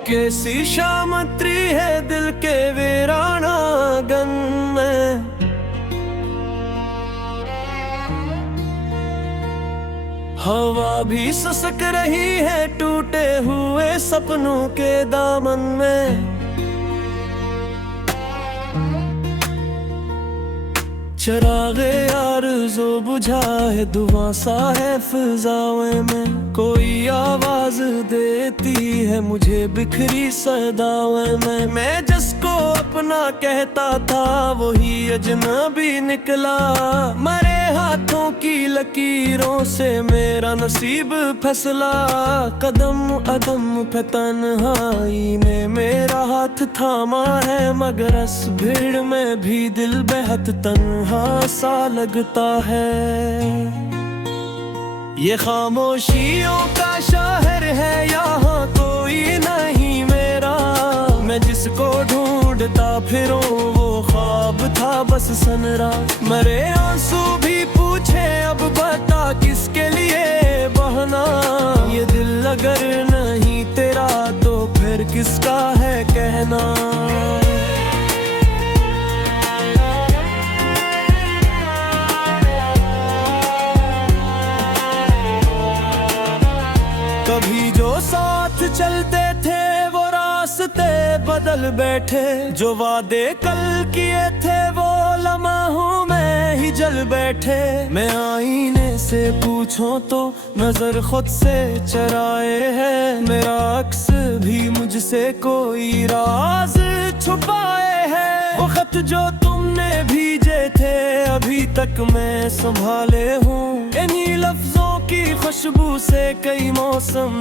कैसी शामत्री है दिल के वीराना आंगन में। हवा भी ससक रही है टूटे हुए सपनों के दामन में। चिरागे आरज़ू बुझा है, दुआ सा है फिजाओं में। कोई आवाज देती है मुझे बिखरी सदाओं में। मैं जिसको अपना कहता था वही अजनबी निकला। मरे हाथों की लकीरों से मेरा नसीब फैसला। कदम अदम पे तन्हाई में मेरा हाथ थामा है, मगर इस भीड़ में भी दिल बेहद तन्हा सा लगता है। ये खामोशियों का शहर है, यहाँ कोई नहीं मेरा। मैं जिसको ढूंढता फिरूं वो ख्वाब था बस सनरा। मरे आंसू भी पूछे अब बता किसके लिए बहना। ये दिल अगर नहीं तेरा तो फिर किसका है कहना। कभी जो साथ चलते थे वो रास्ते बदल बैठे। जो वादे कल किए थे वो लम्हों में ही जल बैठे। मैं आईने से पूछूं तो नजर खुद से चराए है। मेरा अक्स भी मुझसे कोई राज छुपाए है। वो खत जो तुमने भेजे थे अभी तक मैं संभाले हूँ। इन्हीं लफ्जों की खुशबू से कई मौसम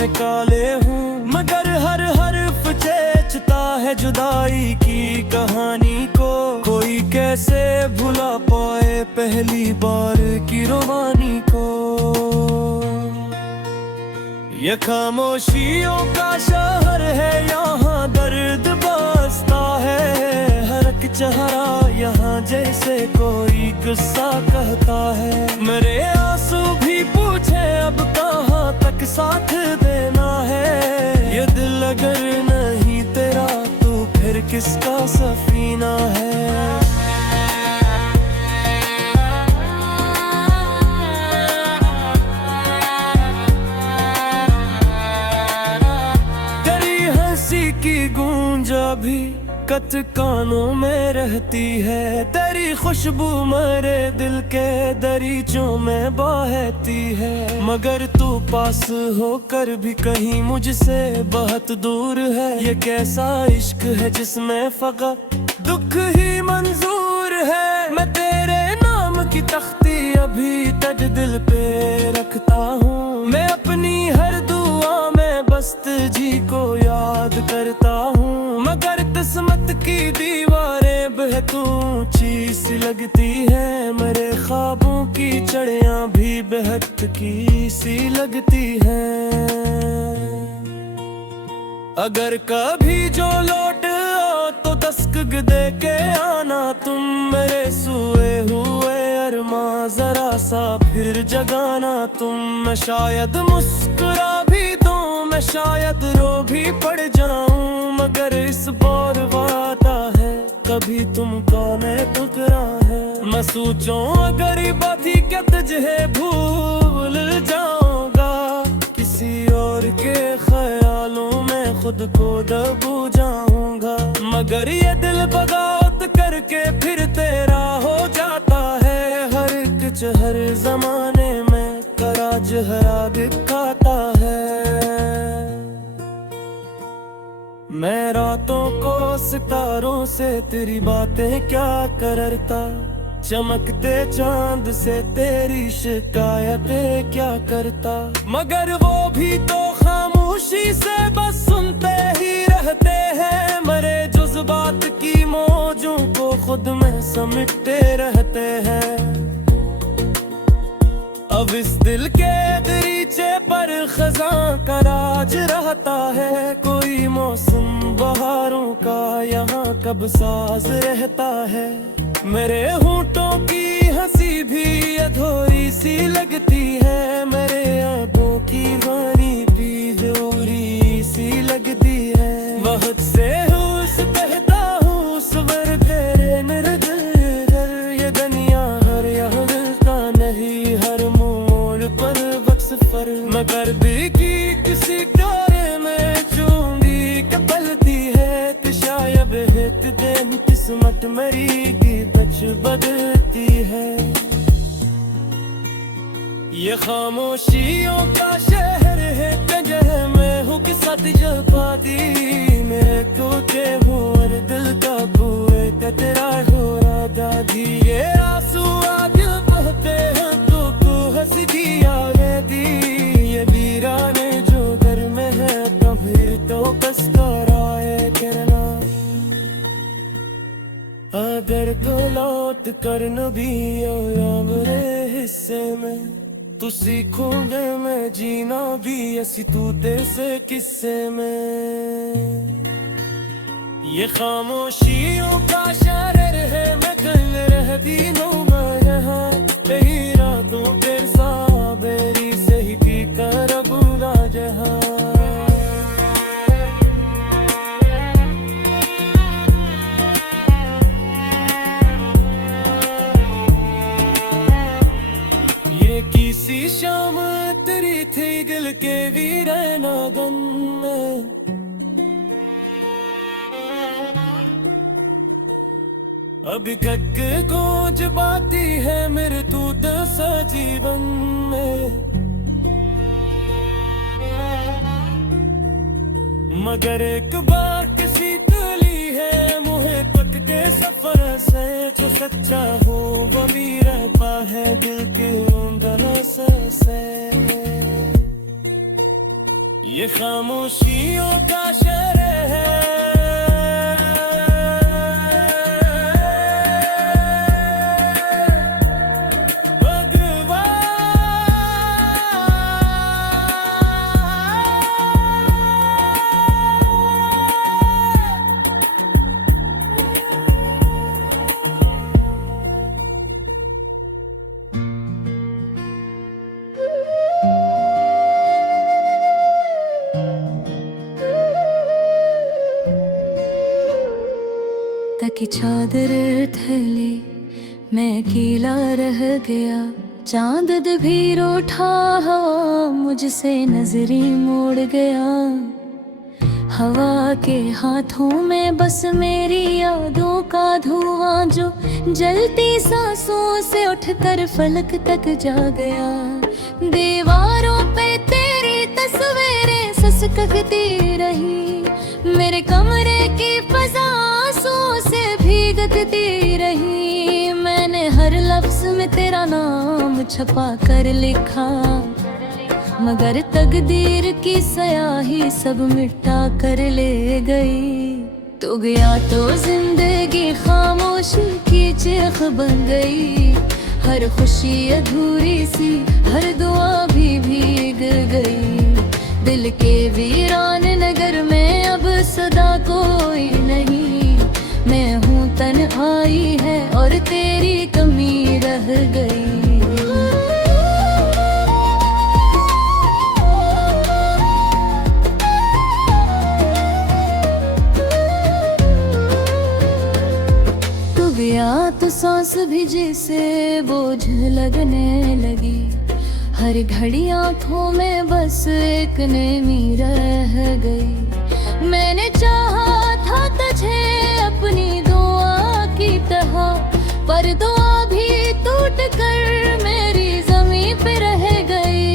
निकाले हूँ। मगर हर हर्फ चेचता है जुदाई की कहानी को। कोई कैसे भुला पाए पहली बार की रोमानी को। ये खामोशियों का शहर है, यहाँ दर्द बसता है। हर एक चेहरा यहाँ जैसे कोई किस्सा कहता है। मेरे आंसू भी पूछे अब कहाँ तक साथ देना है। ये दिल अगर नहीं तेरा तो फिर किसका सफीना है। की गूंज भी कत कानों में रहती है। तेरी खुशबू मेरे दिल के दरीचों में बहती है। मगर तू पास होकर भी कहीं मुझसे बहुत दूर है। ये कैसा इश्क है जिसमें फकत दुख ही मंजूर है। मैं तेरे नाम की तख्ती अभी तक दिल पे रखता हूँ। मैं अपनी हर दुआ में बस्त जी को याद करता हूँ। मगर किस्मत की दीवारें बेहद ऊंची सी लगती है। मेरे ख्वाबों की चढ़ियां भी बेहद की सी लगती हैं। अगर कभी जो लौट आओ तो दस्तक दे के आना तुम। मेरे सोए हुए अरमां जरा सा फिर जगाना तुम। मैं शायद मुस्कुरा भी दूं, मैं शायद रो भी पड़ जाऊं। मगर इस बार वादा है कभी तुमको मैं टुकरा है। मैं सोचूं अगर बाती क्या तुझे भूल जाऊंगा। किसी और के ख्यालों में खुद को दबू जाऊंगा। मगर ये दिल बगावत करके फिर तेरा हो जाता है। हर एक हर जमाने में करा जहरा दिखाता है। मैं रातों को सितारों से तेरी बातें क्या करता। चमकते चांद से तेरी शिकायतें क्या करता। मगर वो भी तो खामोशी से बस सुनते ही रहते हैं। मरे जुज़्बात की मौजों को खुद में समेटते रहते हैं। अब इस दिल के दरीचे पर खज़ां का राज रहता है। कोई मौसम बहारों का यहाँ कब साज रहता है। मेरे होंठों की हंसी भी अधूरी सी लगती है। मेरे आंखों की वाणी भी अधूरी सी लगती किस्मत मेरी की बच बदलती है। ये खामोशियों का शहर है जगह मैं हूँ कि साथ जपा दी मेरे तोते हूँ और दिल का कुए तेरा हो राधा दी। ये आंसू आज बहते हैं तो हंस दिया रे दी। ये वीराने जो घर में है तो फिर तो बस कराए करना अगर तो लौट कर नबी आया मेरे हिस्से में तू सीखोगे मैं जीना भी ऐसी तू से किस्से में। ये खामोशियों का शहर है मैं कल रहती हूँ मैं यहाँ कहीं रातों के साबेरी से ही पी कर बुला जहाँ। किसी शाम तेरी थी दिल के वीराना गन में अभी तक गूंज बाती है मेरे तू सा जीवन में। मगर एक बार किसी तुली है मुहे पक के सफर से जो सच्चा हो वो भी रहता है दिल के अंदर से। ये खामोशियों का शहर है की चादर थले मैं अकेला रह गया। चांद भी उठा हवा मुझसे नजरी मोड़ गया। हवा के हाथों में बस मेरी यादों का धुआं जो जलती सांसों से उठकर फलक तक जा गया। दीवारों पे तेरी तस्वीरें ससकती रही मेरे कमरे की फजा से भीगती रही। मैंने हर लफ्ज में तेरा नाम छपा कर लिखा मगर तकदीर की स्याही सब मिटा कर ले गई। तो गया तो जिंदगी खामोशी की चीख बन गई। हर खुशी अधूरी सी हर दुआ भी भीग गई। दिल के वीरान नगर में अब सदा कोई नहीं। मैं हूँ तन्हाई है और तेरी कमी रह गई। तू गया तो सांस भी जैसे बोझ लगने लगी। हर घड़ी आंखों में बस एक नेमी रह गई। मैंने चाहा था तुझे अपनी दुआ की तरह पर दुआ भी टूट कर मेरी ज़मीं पे रह गई।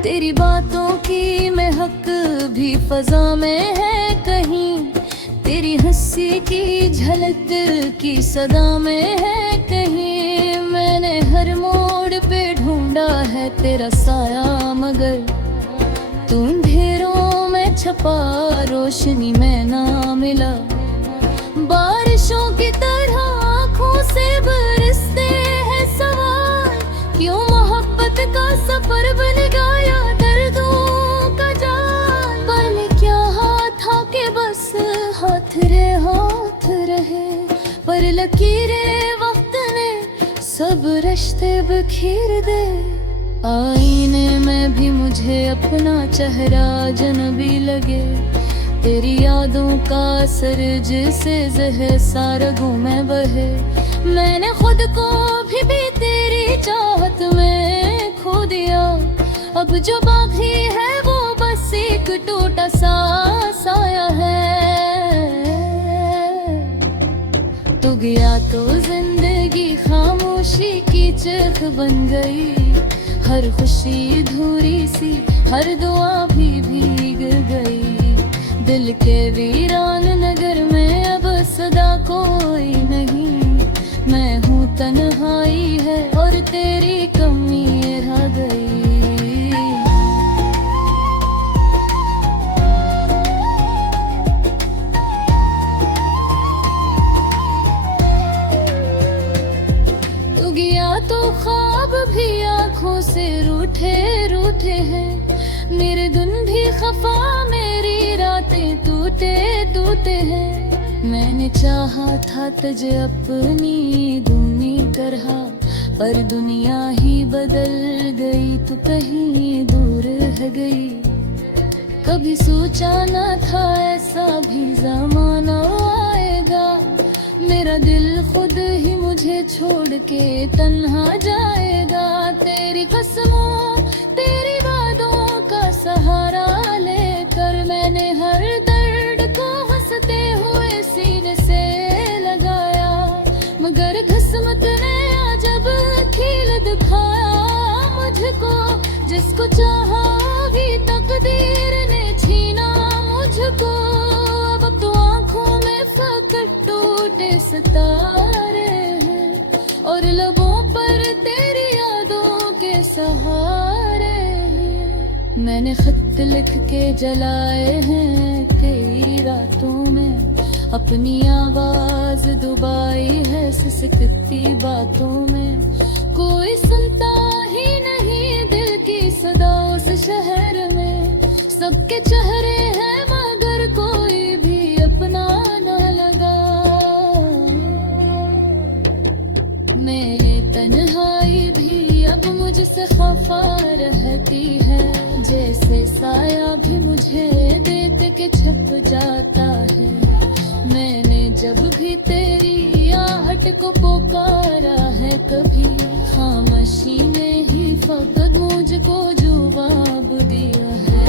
तेरी बातों की महक भी फजा में है कहीं। तेरी हंसी की झलक की सदा में है कहीं। मैंने हर मोड़ पे ढूंढा है तेरा साया मगर तू अंधेरों में छपा रोशनी में ना मिला। बारिशों की तरह आँखों से बरसते हैं सवाल। क्यों मोहब्बत का सफर बन गया दर्दों का जाल। पर क्या हाथ आके बस हाथ रहे पर लकीरें वक्त ने सब रिश्ते बखेर दे। आईने में भी मुझे अपना चेहरा अजनबी लगे। तेरी यादों का असर जिसे जहर सा रगों में बहे। मैंने खुद को भी तेरी चाहत में खो दिया। अब जो बाकी है वो बस एक टूटा सा साया है। तू गया तो जिंदगी खामोशी की चीख बन गई, हर खुशी अधूरी सी, हर दुआ भी भीग गई। दिल के वीरान नगर में अब सदा कोई नहीं, मैं हूँ तन्हाई है और तेरी कमी रह गई। तू गया तो ख्वाब भी आँखों से रूठे रूठे हैं, मेरे दिन भी खफा, मेरी रातें टूटे टूटे हैं। मैंने चाहा था तुझे अपनी दूनी तरह, पर दुनिया ही बदल गई, तू कहीं दूर है गई। कभी सोचा न था ऐसा भी ज़माना आएगा, मेरा दिल खुद ही मुझे छोड़ के तन्हा जाएगा। तेरी कसमों तेरी वादों का सहारा लेकर मैंने हर दर्द को हंसते हुए सीने से लगाया, मगर किस्मत ने अजब खेल दिखाया मुझको। जिसको चाहा भी तकदीर ने छीना मुझको, अब तो आँखों में फकत टूटे सितारे हैं और लबों पर तेरी यादों के सहारे हैं। मैंने खत लिख के जलाए हैं कई रातों में, अपनी आवाज दबाई है सिसकती बातों में। कोई सुनता ही नहीं दिल की सदा उस शहर में, सबके चेहरे हैं मगर कोई भी अपना न लगा। मेरी तन्हाई भी अब मुझसे खफा रहती है, जैसे साया भी मुझे देख के छप जाता है। मैंने जब भी तेरी आहट को पुकारा है कभी, खामोशी ने ही फकत मुझको जवाब दिया है।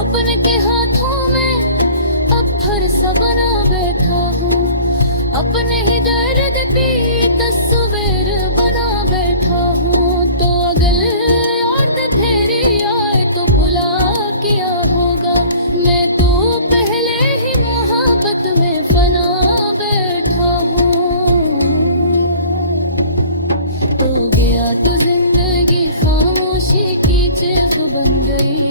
अपने के हाथों में पत्थर सा बना बैठा हूँ, अपने ही दर्द की तस्वीर बना बैठा हूँ। तो अगर और तेरी आए तो भुला किया होगा, मैं तो पहले ही मोहब्बत में फना बैठा हूँ। तो गया तो जिंदगी खामोशी की चीख बन गई,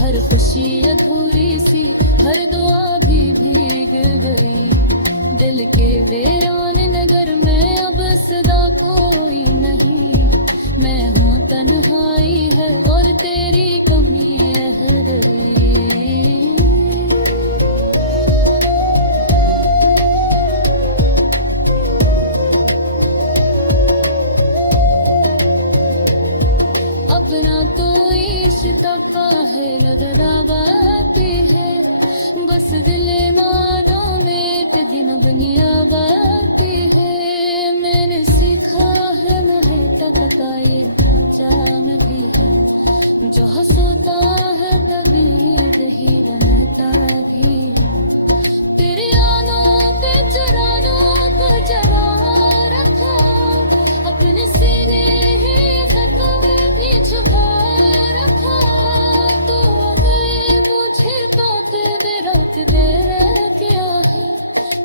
हर खुशी अधूरी सी, हर दुआ भी भीग गई। दिल के वीरान नगर में अब सदा कोई नहीं, मैं हूँ तन्हाई है और तेरी कमी रह गई। अपना तो इश्क़ है मगर आवाती है, बस दिल मारों में एक दिन बनिया बाती है। मैंने सीखा है महतब का ये जान भी है, जहाँ सोता है तभी ही रहता भी। तेरे आनों के चरानों को जरा रखा, अपने सीने ही खत भी छुपा रखा। तो अगर मुझे बात रात तेरा क्या है,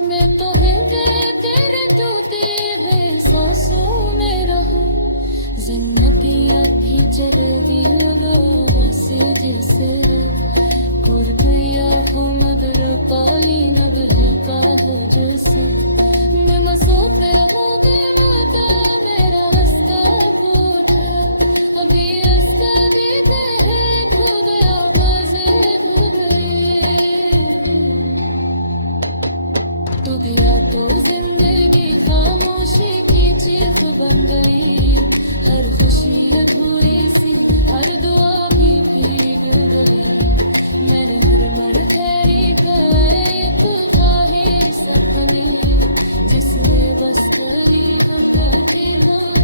मैं तो तेरे टूटे हुए सांसों में रहूं। जिंदगी अभी चल गई वैसे जैसे कुर्तिया हो मगर पानी न बहता है जैसे। मैं मसों पे हो बेमता, मेरा रास्ता टूट है, अभी रास्ता बीते है खो गया मजे भर गए। तू गया तो जिंदगी खामोशी की चीख बन गई, हर खुशी अधूरी सी, हर दुआ भी भीग गई। मेरे हर मर ठहरी गए तू ख्वाहिश सपने, जिसने बस करी हम हो